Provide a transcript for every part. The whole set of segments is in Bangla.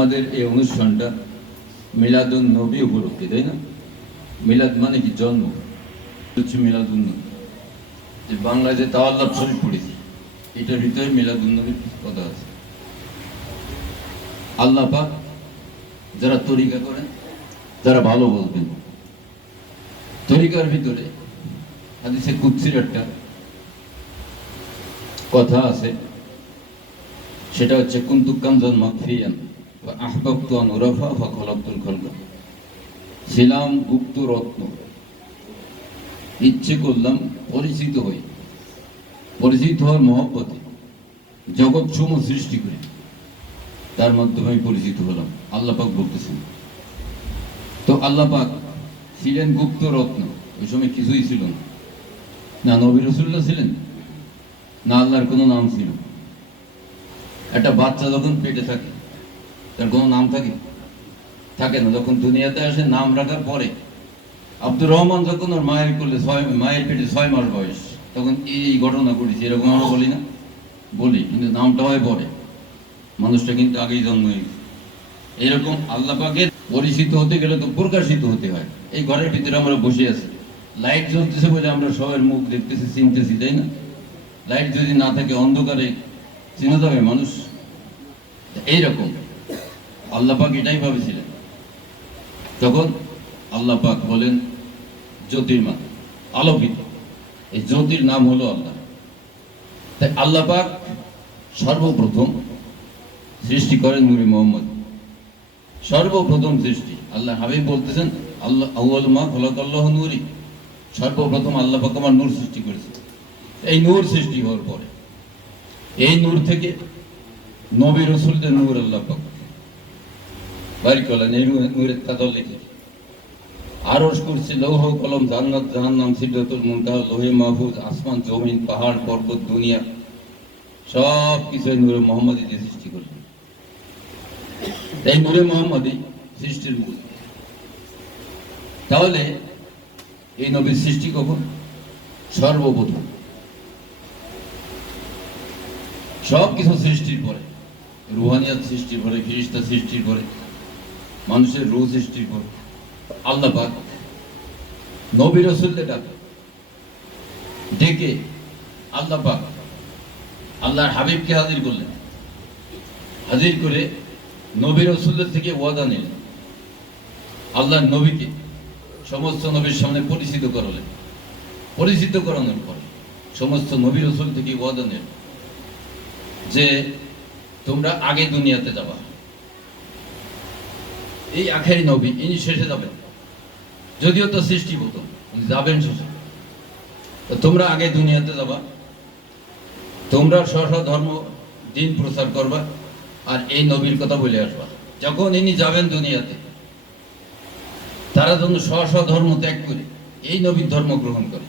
আমাদের এই অনুষ্ঠানটা মিলাদুন নবী উপলক্ষে, তাই না? মিলাদ মানে কি? জন্ম। হচ্ছে মিলাদুন যে বাংলায় যে তাওয়াল্লাভ শরীফ পড়েছি, এটার ভিতরে মিলাদুন নবীর কথা আছে। আল্লাহ পাক যারা তরিকা করেন তারা ভালো বলবেন তরিকার ভিতরে হাদিসে কুৎসির একটা কথা আছে, সেটা হচ্ছে, কুন্তু কামজান মাকফিয়ান। আহবাবতু আন উরাফা ফা খলাকতুল খলকা। ছিলাম গুপ্ত রত্ন। ইচ্ছে করলাম পরিচিত হই। পরিচিত হওয়ার মহব্বতে জগৎ সমূহ সৃষ্টি করে। তার মাধ্যমে আমি পরিচিত হলাম। আল্লাহ পাক বলতেছেন। তো আল্লাহ পাক ছিলেন গুপ্ত রত্ন। ওই সময় কিছুই ছিল না। না নবী রসুল্লাহ ছিলেন, না আল্লাহর কোনো নাম ছিল একটা বাচ্চা যখন পেটে থাকে তার কোনো নাম থাকে? থাকে না। যখন দুনিয়াতে আসে, নাম রাখার পরে আব্দুর রহমান যখন ওর মায়ের করলে ছয়, মায়ের পেটে ছয় মাস বয়স, তখন এই ঘটনা করেছি এরকম আমরা বলি না। বলি, কিন্তু নামটা হয় পরে। মানুষটা কিন্তু আগেই জন্ম হয়ে গেছে। এরকম আল্লাহ পাকের পরিচিত হতে গেলে তো প্রকাশিত হতে হয়। এই ঘরের ভিতরে আমরা বসে আছি। লাইট জ্বলতেছে বলে আমরা সবার মুখ দেখতেছি, চিনতেছি, তাই না? লাইট যদি না থাকে, অন্ধকারে চিনে যাবে মানুষ? এইরকম। আল্লাহ পাক এটাই ভাবেছিলেন। তখন আল্লাহ পাক বলেন জ্যোতির্মান আলোকিত। এই জ্যোতির নাম হলো আল্লাহ। তাই আল্লাহ পাক সর্বপ্রথম সৃষ্টি করেন নূরে মোহাম্মদ। সর্বপ্রথম সৃষ্টি। আল্লাহ হাবিব বলতেছেন, আল্লাহ আউ্ল মা নূরি। সর্বপ্রথম আল্লাহ পাক আমার নূর সৃষ্টি করেছে এই নূর সৃষ্টি হওয়ার পরে, এই নূর থেকে নবী রসুলদের নূর আল্লাহ পাক এই নূরে- নূরের কাদর লিখেছে আরস করছে লৌহ কলম, জান্নাত, জাহান্নাম সিদ্ধাতুল মুনতাহা, লোহে মাহফুজ, আসমান, জমিন, পাহাড়, পর্বত, দুনিয়া, সব কিছু নূরে মোহাম্মদী দিয়ে সৃষ্টি করলেন এই নূরে মোহাম্মদী সৃষ্টির মূল। তাহলে এই নবীর সৃষ্টি কখন? সর্বপ্রথম। সব কিছু সৃষ্টির পরে, রুহানিয়াত সৃষ্টির পরে, ফিরিস্তা সৃষ্টির পরে মানুষের রু সৃষ্টির পরে আল্লাহ পাক নবী রসুলদের ডাকে। আল্লাহ পাক আল্লাহর হাবিবকে হাজির করলেন। হাজির করে নবী রসুলদের থেকে ওয়াদা নিলেন। আল্লাহর নবীকে সমস্ত নবীর সামনে পরিচিত করালেন। পরিচিত করানোর পরে সমস্ত নবী রসুল থেকে ওয়াদা নিলেন যে তোমরা আগে দুনিয়াতে যাবা। এই আখেরি নবী, ইনি শেষে যাবেন। যদিও তো সৃষ্টি প্রথম উনি যাবেন শেষে। তো তোমরা আগে দুনিয়াতে যাবা, তোমরা স্ব ধর্ম, দিন প্রচার করবা, আর এই নবীর কথা বলে আসবা। যখন ইনি যাবেন দুনিয়াতে, তারা যেন স্ব ধর্ম ত্যাগ করে, এই নবীর ধর্ম গ্রহণ করে,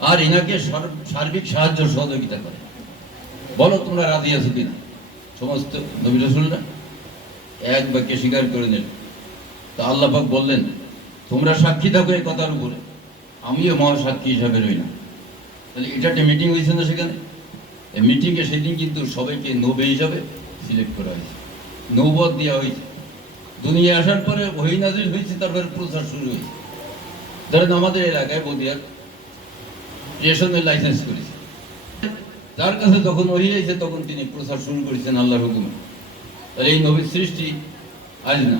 আর ইনাকে সর- সার্বিক সাহায্য সহযোগিতা করে। বলো, তোমরা রাজি আছো কিনা? সমস্ত নবী রসুলরা এক বাক্যে স্বীকার করে নিল তা আল্লাহ পাক বললেন, তোমরা সাক্ষী থাকো এই কথার উপরে। আমিও মহাসাক্ষী হিসাবে রই না তাহলে এটা একটা মিটিং হয়েছে না সেখানে? এই মিটিংয়ে সেদিন কিন্তু সবাইকে নবে হিসাবে সিলেক্ট করা হয়েছে। নৌবত দেওয়া হয়েছে। দুনিয়া আসার পরে ওই নাজির হয়েছে, তারপরে প্রচার শুরু হয়েছে। ধরেন আমাদের এলাকায় বদিয়ার রেশনের লাইসেন্স করেছে। যার কাছে যখন ওহি হয়েছে তখন তিনি প্রচার শুরু করেছেন আল্লাহর হুকুমে। তাহলে এই নবীর সৃষ্টি আজ না।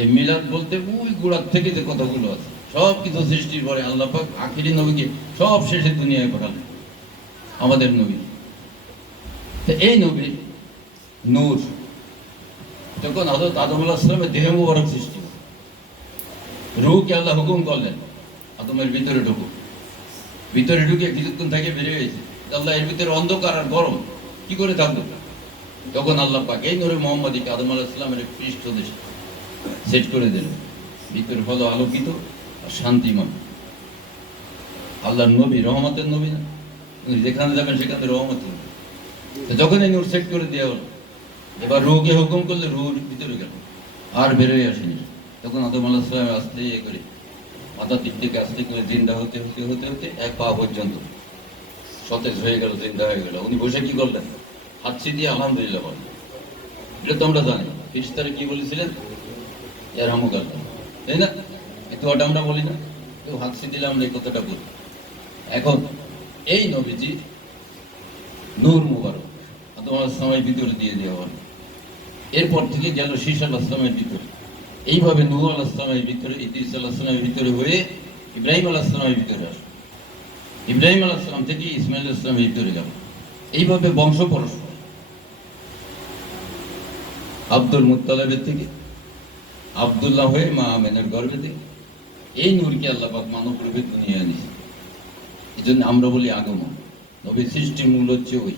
এই মিলাদ বলতে ওই গোড়ার থেকে যে কথাগুলো আছে, সব কিছু সৃষ্টির পরে আল্লাহ পাক আখিরি নবীকে সব শেষে দুনিয়ায় পাঠালেন, আমাদের নবী। তো এই নবী নূর। যখন হজরত আদম আল্লাহ দেহ মুবারক সৃষ্টি রুহকে আল্লাহ হুকুম করলেন, আদমের ভিতরে ঢুকুক ভিতরে ঢুকে কিছুক্ষণ থেকে বেরিয়ে গেছে। আল্লাহ এর ভিতরে অন্ধকার আর গরম, কি করে থাকব? তখন আল্লাহ পাক এই নূরে মোহাম্মদীকে আদম আলাহ ইসলামের পৃষ্ঠ দেশে সেট করে দিলেন ভিতরে হলো আলোকিত আর শান্তিময়। আল্লাহর নবী, রহমতের নবী না? যেখানে যাবেন সেখানে রহমতের নবী। তো যখন এই নূর সেট করে দেওয়া হলো, এবার রুহকে হুকুম করলে রুহুর ভিতরে গেল। আর বেরোয় আসেনি। তখন আদম আল্লাহ সালাম আস্তে ইয়ে করে মাথার দিক থেকে আস্তে করে জিন্দা হতে হতে হতে হতে এক পা পর্যন্ত সতেজ হয়ে গেল, জিন্দা হয়ে গেল। উনি বসে কি করলেন? হাতছি দিয়ে আলহামদুলিল্লাহ বলেন এটা তো আমরা জানি ফিরিস্তারা কি বলেছিলেন? এর হামুকার তাই না? কিন্তু ওটা আমরা বলি না? কেউ হাসি দিলে আমরা এই কথাটা বলি। এখন, এই নবীজি নূর মুবারক, তোমার সময় ভিতরে দিয়ে দেওয়া হলো। এরপর থেকে গেল শীষ আল আসলামের ভিতরে। এইভাবে নূর আল আসলামের ভিতরে, ইদ্রিস আল আসলামের ভিতরে হয়ে ইব্রাহিম আল আসলামের ভিতরে আসলো। ইব্রাহিম আল আসলাম থেকে ইসমাইল আসলামের ভিতরে গেল। এইভাবে বংশ পরস্পর আব্দুল মুত্তালেবের থেকে আব্দুল্লাহ হয়ে মা আমেনের গর্ভে থেকে এই নূরকে আল্লাহ পাক মানব রূপে দুনিয়া এনেছে এই জন্য আমরা বলি আগমন। নবীর সৃষ্টির মূল হচ্ছে ওই।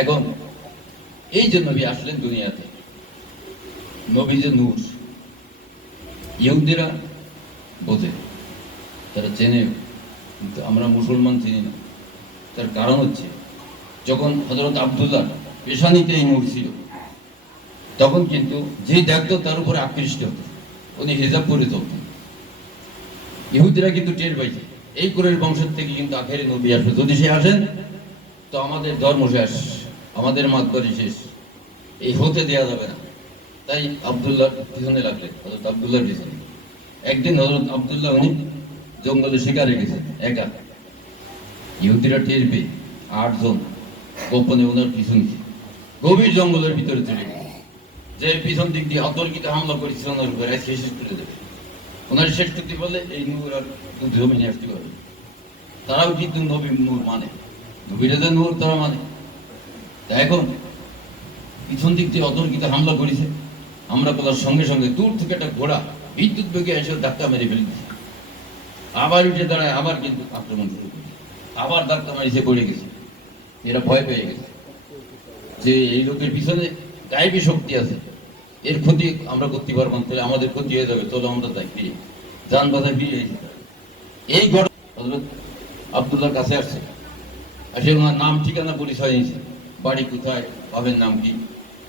এখন এই যে নবী আসলেন দুনিয়াতে, নবী যে নূর, ইহুদিরা বোঝে, তারা চেনে, কিন্তু আমরা মুসলমান চিনি না। তার কারণ হচ্ছে, যখন হজরত আবদুল্লাহ পেশানিতে এই নূর ছিল তখন কিন্তু যে দেখতো তার উপরে আকৃষ্ট হতো। উনি হিজাব করে চলতেন। ইহুদিরা কিন্তু টের পাইছে। এই কুরের বংশের থেকে কিন্তু আখেরে নবী আসবে। যদি সে আসেন, তো আমাদের ধর্ম শেষ, আমাদের মাতবাড়ি শেষ। এই হতে দেয়া যাবে না। তাই আবদুল্লাহ পিছনে লাগলেন হজরত আবদুল্লাহর পিছনে। একদিন হজরত আবদুল্লাহ উনি জঙ্গলে শিকারে গেছেন, একা। ইহুদিরা টের পেয়ে আটজন, গোপনে ওনার পিছনে গভীর জঙ্গলের ভিতরে চলে গেছে। যে পিছন দিক দিয়ে অতর্কিত হামলা করেছিল ওনার উপরে শেষ করে দেবে। ওনার শেষ করতে বলে এই নূর আর দুধ জমিনে আসতে পারবে। তারাও কিন্তু নবী নূর মানে। নবীরা যে নূর, তারা মানে। তা এখন পিছন দিক দিয়ে অতর্কিত হামলা করেছে। আমরা বলার সঙ্গে সঙ্গে দূর থেকে একটা ঘোড়া বিদ্যুৎ বেগে এসে ধাক্কা মেরে ফেলে দিয়েছে। আবার উঠে দাঁড়ায়, আবার কিন্তু আক্রমণ শুরু আবার ধাক্কা মারিছে পড়ে গেছে। এরা ভয় পেয়ে গেছে। যে এই লোকের পিছনে গায়েবী শক্তি আছে। এর ক্ষতি আমরা করতে পারব না, তাহলে আমাদের ক্ষতি হয়ে যাবে চলো আমরা তাই ফিরে যান বাধা ফিরে এসে এই ঘটনা হযরত আব্দুল্লাহর কাছে আসছে। আসে ওনার নাম ঠিকানা পরিচয় নিয়েছে বাড়ি কোথায় বাবের নাম কি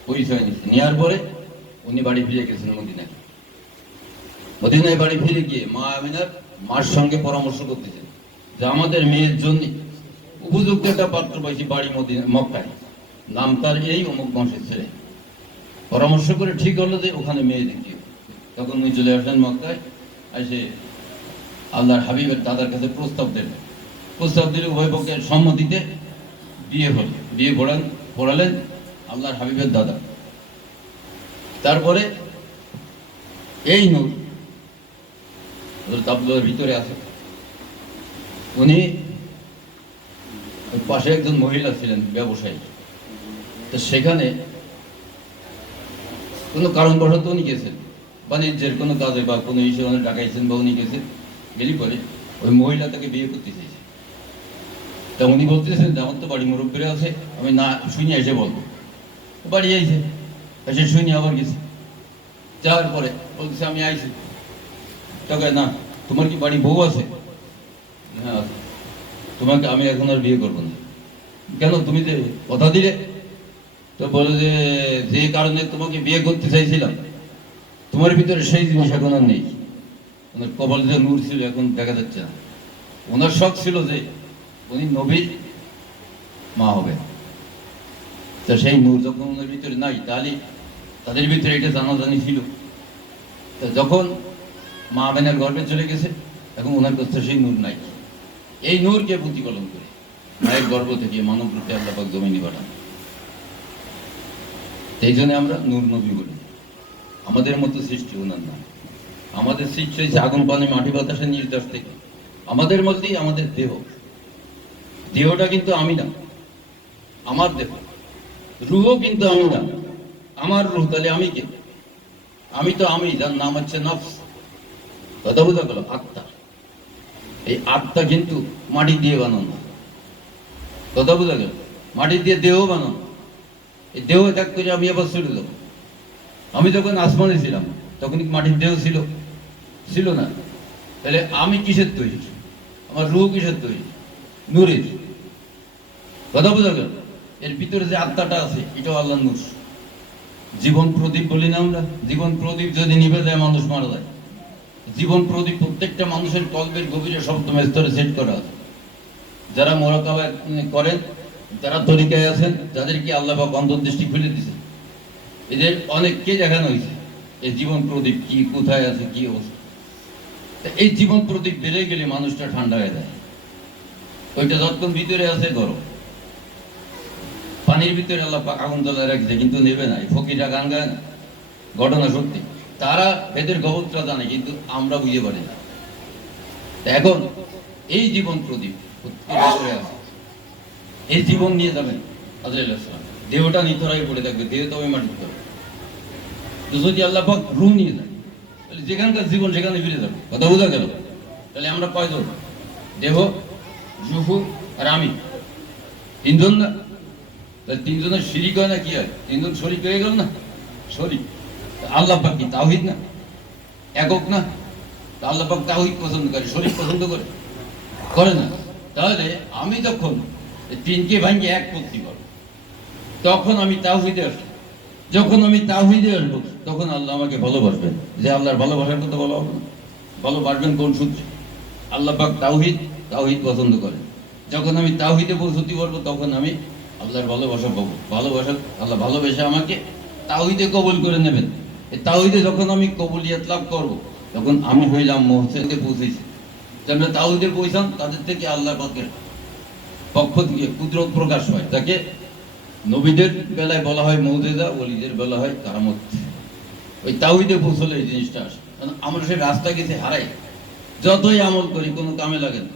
পরিচয় নিয়েছে নেওয়ার পরে উনি বাড়ি ফিরে গেছেন মদিনায়। মদিনায় বাড়ি ফিরে গিয়ে মা আমিনার মার সঙ্গে পরামর্শ করতেছেন যে আমাদের মেয়ের জন্য উপযুক্ত একটা পাত্র পাইছি বাড়ি মদিনা মক্কায়। নাম তার এই অমুক বংশের ছেলে। পরামর্শ করে ঠিক হলো যে ওখানে মেয়ে দেখিও তখন উনি চলে আসলেন মক্কায়, এসে আল্লাহর হাবিবের দাদার কাছে প্রস্তাব দিলেন। প্রস্তাব দিলে উভয় পক্ষের সম্মতিতে বিয়ে হল। বিয়ে পড়ান, পড়ালেন আল্লাহর হাবিবের দাদা। তারপরে এই নূর, হযরত ভিতরে আছে। উনি পাশে একজন মহিলা ছিলেন ব্যবসায়ী। তো সেখানে কোনো কারণবশত উনি গেছেন। বাণিজ্যের কোনো কাজে বা কোনো ইস্যু উনি ডাকাইছেন বা উনি গেছেন, গেলি পরে ওই মহিলা তাকে বিয়ে করতে চাইছে। তা উনি বলতেছেন যে, আমার তো বাড়ি মুরব্বীরা আছে, আমি না শুনে এসে বলব। বাড়ি আইছে, এসে শুনে আবার গেছে। যাওয়ার পরে বলতেছে, আমি আইছি। টাকা না, তোমার কি বাড়ি বউ আছে? হ্যাঁ তোমাকে আমি এখন আর বিয়ে করব না। কেন, তুমি যে কথা দিলে তো বলে যে যে কারণে তোমাকে বিয়ে করতে চাইছিলাম, তোমার ভিতরে সেই জিনিস এখন আর নেই। ওনার কপাল যে নূর ছিল, এখন দেখা যাচ্ছে না। ওনার শখ ছিল যে, উনি নবীর মা হবে তো সেই নূর যখন ওনার ভিতরে নাই, তাহলে তাদের ভিতরে এটা জানাজানি ছিল। তো যখন মা আমেনার গর্ভে চলে গেছে, এখন ওনার কাছে সেই নূর নাই। এই নূরকে প্রতিপালন করে। মায়ের গর্ভ থেকে মানব রূপে আল্লাহ পাক জমিনি পাঠান। এই জন্য আমরা নূর নবী বলি। আমাদের মতো সৃষ্টি ওনার নাম আমাদের সৃষ্টি হয়েছে আগুন, পানি, মাটি, বাতাসের নির্দেশ থেকে। আমাদের মধ্যেই আমাদের দেহ। দেহটা কিন্তু আমি না। আমার দেহ। রুহও কিন্তু আমি না। আমার রুহ তাহলে আমি কে? আমি তো আমি, যার নাম হচ্ছে নফস। কথা বোঝা গেল? আত্মা। এই আত্মা কিন্তু মাটি দিয়ে বানানো। কথা বোঝা গেল? মাটি দিয়ে দেহ বানানো। দেহ ত্যাগ করে আমি আবার যাব। আমি যখন আসমানে ছিলাম, তখন মাটির দেহ ছিল? ছিল না। তাহলে আমি কিসের তৈরি আমার রুহ কিসের তৈরি নূরের। কথা বোঝা গেল? এর ভিতরে যে আত্মাটা আছে, এটাও আল্লাহ নূর। জীবন প্রদীপ বলি না আমরা? জীবন প্রদীপ যদি নিভে যায়, মানুষ মারা যায়। জীবন প্রদীপ প্রত্যেকটা মানুষের কল্পের গভীরে সপ্তম স্তরে সেট করা আছে। যারা মোরাকাবা করেন যারা তরিকায় আছেন যাদেরকে আল্লাহ বা অন্তর্দৃষ্টি খুলে দিয়েছে। এদের অনেককে দেখানো হয়েছে এই জীবন প্রদীপ কি, কোথায় আছে, কি অবস্থা। এই জীবন প্রদীপ বেড়ে গেলে মানুষটা ঠান্ডা হয়ে যায়। ওইটা যতক্ষণ ভিতরে আছে, গরম। পানির ভিতরে আল্লাহ আগুন জ্বালায় রাখছে, কিন্তু নেবে না। ফকিরা গান গায় না। ঘটনা সত্যি। তারা এদের গবত্রা জানে, কিন্তু আমরা বুঝে পারি না। এখন এই জীবন প্রদীপ প্রত্যেকের ভিতরে আছে। এই জীবন নিয়ে যাবেন আজরাইলাম দেহটা নিতরাই পড়ে থাকবে, দেহ তবে মাটিতে যাবে তো যদি আল্লাহ পাক রু নিয়ে যায় তাহলে যেখানকার জীবন সেখানে ফিরে যাবে। কথা বোঝা গেল? তাহলে আমরা কয়জন দেহ জুফু আর আমি। তিনজন না? তাহলে তিনজনের শরিক হয় না কি হয়? তিনজন শরিক হয়ে গেল না? শরিক। আল্লাহ পাক কি তাওহিদ না? একক না? তা আল্লাহ পাক তাওহিদ পছন্দ করে, শরিক পছন্দ করে। করে না? তাহলে আমি যখন তিনকে ভাঙ্গে এক করতে পারব তখন আমি তাওহিদে আসব যখন আমি তাওহিদে আসব, তখন আল্লাহ আমাকে ভালোবাসবেন। যে আল্লাহর ভালোবাসার কথা বলা হবে ভালোবাসবেন কোন সূত্রে? আল্লাহ পাক তাওহিদ তাওহিদ পছন্দ করে যখন আমি তাওহিদে পৌঁছতে পারব তখন আমি আল্লাহর ভালোবাসা পাবো। ভালোবাসা, আল্লাহ ভালোবেসে আমাকে তাওহিদে কবুল করে নেবেন। এই তাওহিদে যখন আমি কবুলিয়াত লাভ করব, তখন আমি হইলাম মোহসেনকে পৌঁছেছি। যারা তাওহিদে পৌঁছান তাদের থেকে আল্লাহ পাকের পক্ষ থেকে কুদরত প্রকাশ হয়। তাকে নবীদের বেলায় বলা হয় মৌজেদা ওলিদের বেলা হয় কারামত। ওই তাওহিদে পৌঁছলে এই জিনিসটা আসে। আমরা সেই রাস্তা গেছে হারাই, যতই আমল করি, কোনো কামে লাগে না।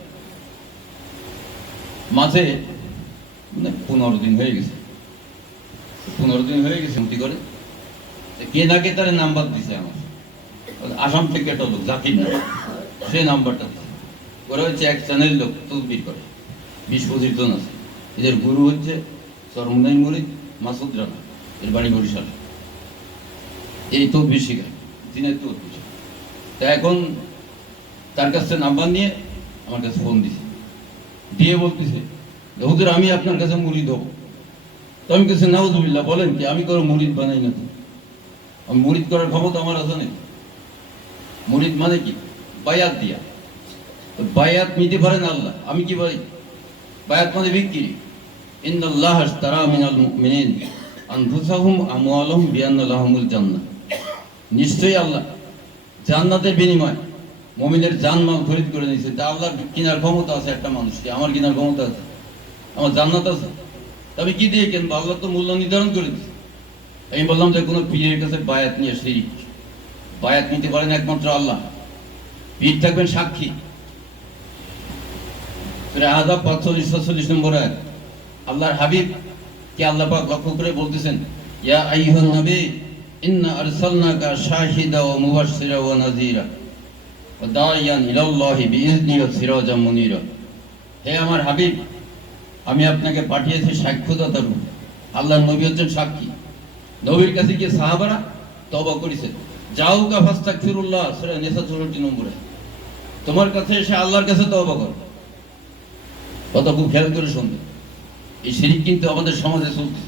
মাঝে মানে পনেরো দিন হয়ে গেছে। পনেরো দিন হয়ে গেছে মুক্তি করে। কে না কে তার নাম্বার দিছে আমার আসাম থেকে একটা লোক, জাকির না সে নাম্বারটা দিছে। ওরা হচ্ছে এক চ্যানেল লোক তদবির করে। বিশ পঁচিশ জন আছে এদের গুরু হচ্ছে সরমুনাই মরিদ মাসুদ রানা এর বাড়ি বরিশাল। এই তদবির শিখায় দিনের তদবির তা এখন তার কাছে নাম্বার নিয়ে আমার কাছে ফোন দিছে। দিয়ে বলতেছে, হুজুর, আমি আপনার কাছে মুড়ি হব। তো আমি কাছে নাউজুবিল্লাহ, বলেন কি, আমি কোনো মুরিদ বানাই না তো। আমি মুরিদ করার ক্ষমতা আমার আছে নাকি? মুরিদ মানে কি? বায়াত দিয়া। তো বায়াত নিতে পারেন আল্লাহ, আমি কি বলি বায়াত মানে বিক্রি। ইন্নাল্লাহ আশতারা মিনাল মুমিনিন। আনফুসাহুম আমওয়ালাহুম বিআন্না লাহুমুল জান্নাহ। নিশ্চয়ই আল্লাহ জান্নাতের বিনিময় মুমিনের জানমাল খরিদ করে নিয়েছে। তা আল্লাহর কেনার ক্ষমতা আছে একটা মানুষকে, আমার কেনার ক্ষমতা আছে, আমার জান্নাত আছে। তবে কি দিয়ে কিনবো? আল্লাহ তো মূল্য নির্ধারণ করে দিচ্ছে আমি বললাম যে কোনো পীরের কাছে বায়াত নিয়ে শিরিক। বায়াত নিতে পারেন একমাত্র আল্লাহ। পীর থাকবেন সাক্ষী। সাতচল্লিশ নম্বর আল্লাহর হাবিব কে আল্লাহ পাক লক্ষ্য করে বলতেছেন, ইয়া আইয়ুহান নবী, ইন্না আরসালনাকা শাহিদা মুবাশশিরা ওয়া নাযীরা ওয়া দাইয়ান ইলাল্লাহি বিইذনি ওয়া সিরাজাম মুনীরা। হে আমার হাবিব, আমি আপনাকে পাঠিয়েছি সাক্ষ্যদাতা রূপে। আল্লাহর নবী হচ্ছেন সাক্ষী। নবীর কাছে গিয়ে সাহাবারা তবা করেছেন। যাও কা ফাস্তাগফিরুল্লাহ, সূরা নিসা 64 নম্বরে তোমার কাছে এসে আল্লাহর কাছে তওবা করো। কথা খুব খেয়াল করে শুনবে। এই শিরিক কিন্তু আমাদের সমাজে চলছে